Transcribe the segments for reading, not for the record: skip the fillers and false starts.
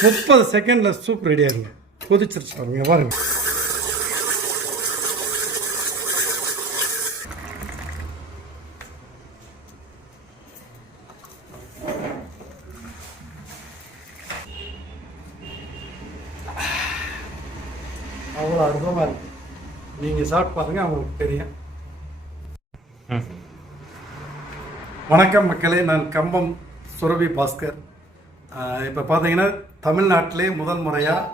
30 செகண்டில் soup ready ஆகுங்க. கொதிச்சிருச்சு பாருங்க. பாருங்க, அவ்வளோ அற்புதமாக இருக்குது. நீங்கள் சாப்பிட்டு பாருங்கள், அவங்களுக்கு தெரியும். வணக்கம் மக்களே, நான் கம்பம் சுரபி பாஸ்கர். இப்போ பார்த்தீங்கன்னா தமிழ்நாட்டிலே முதல் முறையாக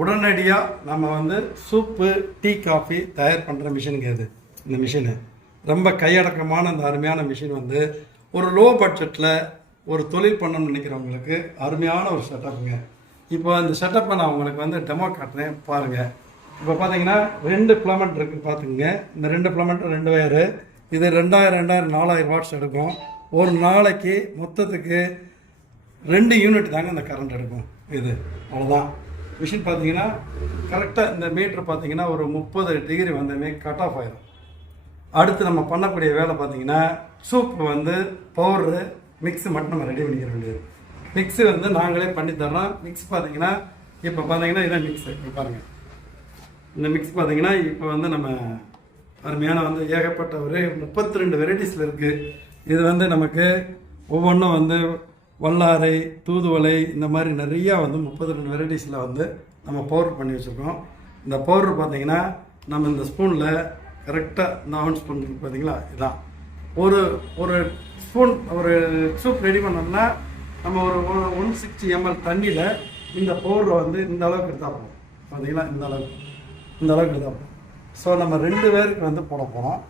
உடனடியாக நம்ம வந்து சூப்பு, டீ, காஃபி தயார் பண்ணுற மிஷினுங்க இது. இந்த மிஷினு ரொம்ப கையடக்கமான இந்த அருமையான மிஷின் வந்து ஒரு லோ பட்ஜெட்டில் ஒரு தொழில் பண்ணணும்னு நினைக்கிறவங்களுக்கு அருமையான ஒரு செட்டப்புங்க. இப்போ இந்த செட்டப்பை நான் உங்களுக்கு வந்து டெமோ காட்டுறேன் பாருங்கள். இப்போ பார்த்தீங்கன்னா 2 ஃபிலமெண்ட் இருக்குது பார்த்துக்குங்க. இந்த 2 ஃபிலமெண்ட் 2 வயரு. இது 2000 4000 வாட்ஸ் எடுக்கும். ஒரு நாளைக்கு மொத்தத்துக்கு 2 யூனிட் தாங்க இந்த கரண்ட் எடுக்கும். இது அவ்வளோதான். மிஷின் பார்த்தீங்கன்னா கரெக்டாக இந்த மீட்ரு பார்த்தீங்கன்னா ஒரு 30 டிகிரி வந்தமே கட் ஆஃப் ஆயிடும். அடுத்து நம்ம பண்ணக்கூடிய வேலை பார்த்தீங்கன்னா சூப்பு வந்து பவுட்ரு மிக்ஸு மட்டும் நம்ம ரெடி பண்ணிக்கிற வேண்டியது. மிக்ஸு வந்து நாங்களே பண்ணி தர்றோம். மிக்ஸ் பார்த்தீங்கன்னா இப்போ பார்த்தீங்கன்னா இதான் மிக்ஸு. இப்போ பாருங்கள், இந்த மிக்ஸ் பார்த்தீங்கன்னா இப்போ வந்து நம்ம அருமையான வந்து ஏகப்பட்ட ஒரு 32 வெரைட்டிஸில் இருக்குது. இது வந்து நமக்கு ஒவ்வொன்றும் வந்து வல்லாரை, தூதுவளை, இந்த மாதிரி நிறையா வந்து 32 வெரைட்டிஸில் வந்து நம்ம பவுடர் பண்ணி வச்சுருக்கோம். இந்த பவுடர் பார்த்தீங்கன்னா நம்ம இந்த ஸ்பூனில் கரெக்டாக இந்த 1 ஸ்பூன் பார்த்தீங்களா, இதுதான் ஒரு ஒரு ஸ்பூன். ஒரு சூப் ரெடி பண்ணோம்னா நம்ம ஒரு 160 ml தண்ணியில் இந்த பவுடரை வந்து இந்த அளவுக்கு எடுத்தால் போகும். பார்த்தீங்களா, இந்த அளவுக்கு எடுத்தால் போகும். ஸோ நம்ம 2 பேருக்கு வந்து போட போகிறோம்.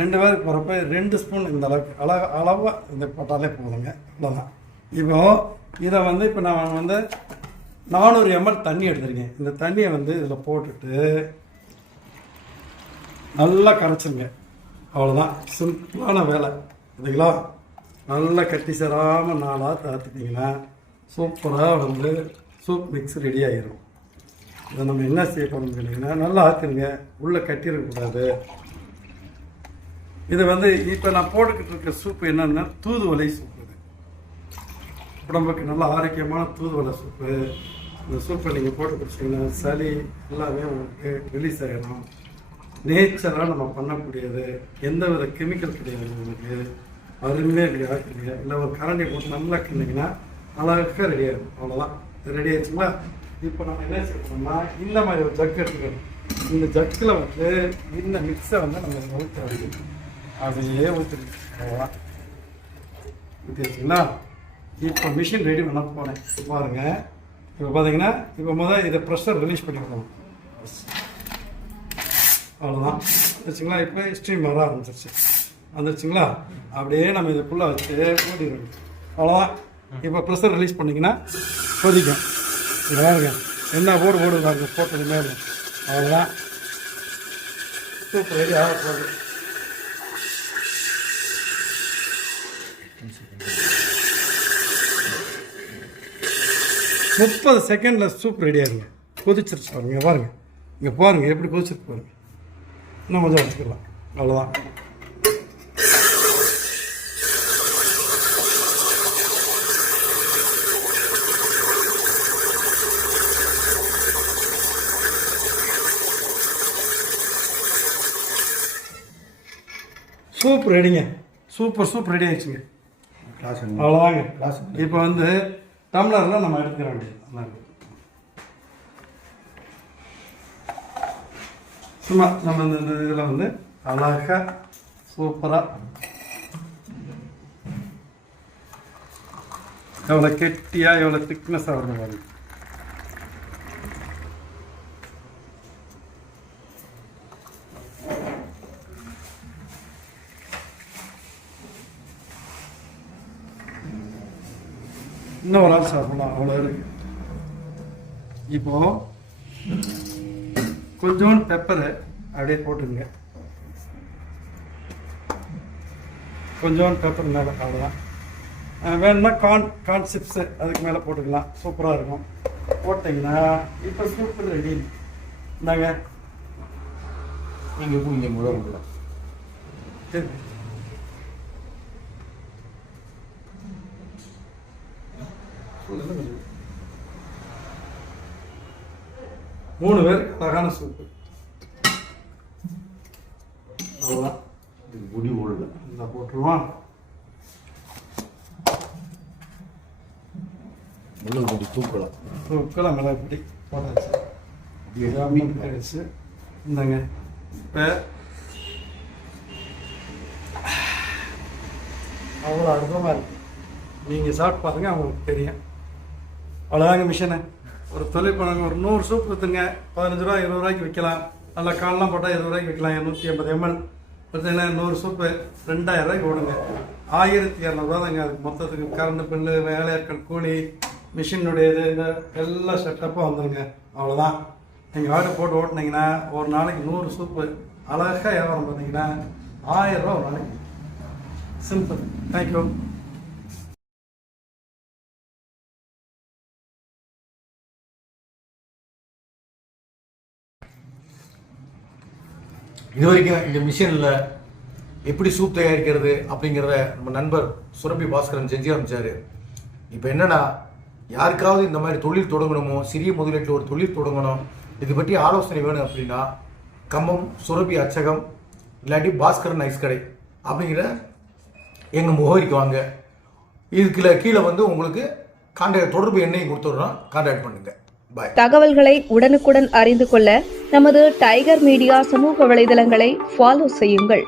2 பேருக்கு போகிறப்ப 2 ஸ்பூன் இந்த அளவுக்கு அளவாக இந்த போட்டாலே போதுங்க. இவ்வளோதான். இப்போது இதை வந்து இப்போ நான் வந்து 400 ml தண்ணி எடுத்துருக்கேன். இந்த தண்ணியை வந்து இதில் போட்டுட்டு நல்லா கரைச்சிருங்க. அவ்வளோதான், சிம்பிளான வேலை. இல்லைங்களா, நல்லா கட்டி சேராமல் 4 ஆற்று ஆற்றுட்டிங்கன்னா சூப்பராக வந்து சூப் மிக்ஸ் ரெடி ஆகிடும். இதை நம்ம என்ன செய்ய போகிறோம்னு கேட்டிங்கன்னா, நல்லா ஆற்றுருங்க, உள்ளே கட்டிடக்கூடாது. இது வந்து இப்போ நான் போட்டுக்கிட்டு இருக்க சூப்பு என்னன்னா தூதுவளை சூப்பு. இது உடம்புக்கு நல்லா ஆரோக்கியமான தூதுவளை சூப்பு. இந்த சூப்பை நீங்கள் போட்டு குடிச்சிங்கன்னா சளி எல்லாமே உங்களுக்கு ரிலீஸ் ஆகிடும். நேச்சராக நம்ம பண்ணக்கூடியது, எந்த வித கெமிக்கல் கிடையாது. உங்களுக்கு அருமையாக ரெடி ஆக்குறீங்க. இல்லை ஒரு கரண்டியை போட்டு நல்லா கிண்டிங்கன்னா அழகாக ரெடி ஆகும். அவ்வளோதான், ரெடி ஆயிடுச்சுங்களா. இப்போ நம்ம என்ன செய்யணும்னா இந்த மாதிரி ஒரு ஜக் எடுத்துக்கணும். இந்த ஜக்கில் வந்து இந்த மிக்ஸை வந்து நம்ம ஊற்ற வேண்டியது. அப்படியே ஊற்றிருக்கு. அவ்வளோதான், ஊற்றிடுச்சிங்களா. இப்போ மிஷின் ரெடி பண்ண போகிறேன். பாருங்கள், இப்போ பார்த்தீங்கன்னா இப்போ முதல் இதை ப்ரெஷர் ரிலீஸ் பண்ணிக்கணும். அவ்வளோதான், வச்சுங்களா. இப்போ ஸ்ட்ரீம் வர ஆரம்பிச்சிருச்சு, வந்துருச்சுங்களா. அப்படியே நம்ம இதுக்குள்ளே வச்சு ஊட்டிடுவோம். அவ்வளோதான். இப்போ ப்ரெஷர் ரிலீஸ் பண்ணிங்கன்னா கொதிக்கும். பாருங்க, என்ன போடுவாங்க போட்டது மேலே. அவ்வளோதான், சூப்பர் ரெடி ஆக போகுது. முப்பது செகண்டில் சூப் ரெடி ஆகுங்க. கொதிச்சிருச்சு பாருங்க. பாருங்க, இங்கே பாருங்கள் எப்படி கொதிச்சிருக்கு பாருங்க. இன்னும் கொஞ்சம் வச்சுக்கலாம். அவ்வளோதான். சூப் ரெடிங்க. சூப் ரெடி ஆயிடுச்சுங்க. அவ்வளோதாங்க. இப்போ வந்து டம்ளரில் நம்ம எடுத்துக்க வேண்டியது. சும்மா நம்ம இந்த இதில் வந்து அழகாக சூப்பராக எவ்வளோ கெட்டியாக எவ்வளோ திக்னஸாக வருது பாருங்க. இன்னும் ஒரு ஆள் சாப்பிடலாம், அவ்வளோ இருக்கு. இப்போது கொஞ்சோண்டு பெப்பரு அப்படியே போட்டுங்க. கொஞ்சோண்டு பெப்பர் மேலே, அவ்வளோதான். வேணும்னா கார்ன் சிப்ஸு அதுக்கு மேலே போட்டுக்கலாம், சூப்பராக இருக்கும். போட்டிங்கன்னா இப்போ சூப்பர் ரெடி. இந்தாங்க, நீங்கள் கொஞ்சம் கூட கொடுக்கலாம். சரி, 3 பேர் அழகான சூப்பு. அவ்வளோதான். இது குடி உள்ள இந்த போட்டுருவோம். மிளகு பொடி தூக்கலாம் மிளகு பொடி போட்டாச்சு. இந்தாங்க. இப்போ அவ்வளோ அற்புதமாக இருக்கு. நீங்கள் சாப்பிட்டு பாருங்க, அவங்களுக்கு தெரியும். அவ்வளோதாங்க மிஷினு. ஒரு தொழில் பண்ணுங்க. ஒரு 100 சூப் விற்றுங்க. 15 ரூபா 20 ரூபாய்க்கு விற்கலாம். நல்லா கால்லாம் போட்டால் 20 ரூபாய்க்கு விற்கலாம். 250 ml பார்த்தீங்கன்னா 100 சூப்பு 2000 ரூபாய்க்கு ஓடுங்க. 1200 தாங்க அதுக்கு மொத்தத்துக்கு. கரண்ட் பில்லு, வேலையாட்கள் கூலி, மிஷினுடைய இது இந்த எல்லா செட்டப்பும் வந்துடுங்க. அவ்வளோதான். நீங்கள் ஆர்டர் போட்டு ஓட்டினீங்கன்னா ஒரு நாளைக்கு 100 சூப்பு அழகாக வியாபாரம் பார்த்தீங்கன்னா 1000 ரூபா ஒரு நாளைக்கு. சிம்பிள். தேங்க்யூ. இது வரைக்கும் இந்த மிஷினில் எப்படி சூப் தயாரிக்கிறது அப்படிங்கிறத நம்ம நண்பர் சுரபி பாஸ்கரன் செஞ்சு காமிச்சாரு. இப்போ என்னன்னா, யாருக்காவது இந்த மாதிரி தொழில் தொடங்கணுமோ, சிறிய முதலீட்டில் ஒரு தொழில் தொடங்கணும், இது பற்றி ஆலோசனை வேணும் அப்படின்னா கம்பம் சுரபி அச்சகம் இல்லாட்டி பாஸ்கரன் ஐஸ் கடை அப்படிங்கிற எங்கள் முகவரிக்கு வாங்க. இதுக்குள்ள கீழே வந்து உங்களுக்கு தொடர்பு எண்ணையும் கொடுத்துட்றோம். கான்டாக்ட் பண்ணுங்கள். தகவல்களை உடனுக்குடன் அறிந்து கொள்ள நமது டைகர் மீடியா சமூக வலைதளங்களை ஃபாலோ செய்யுங்கள்.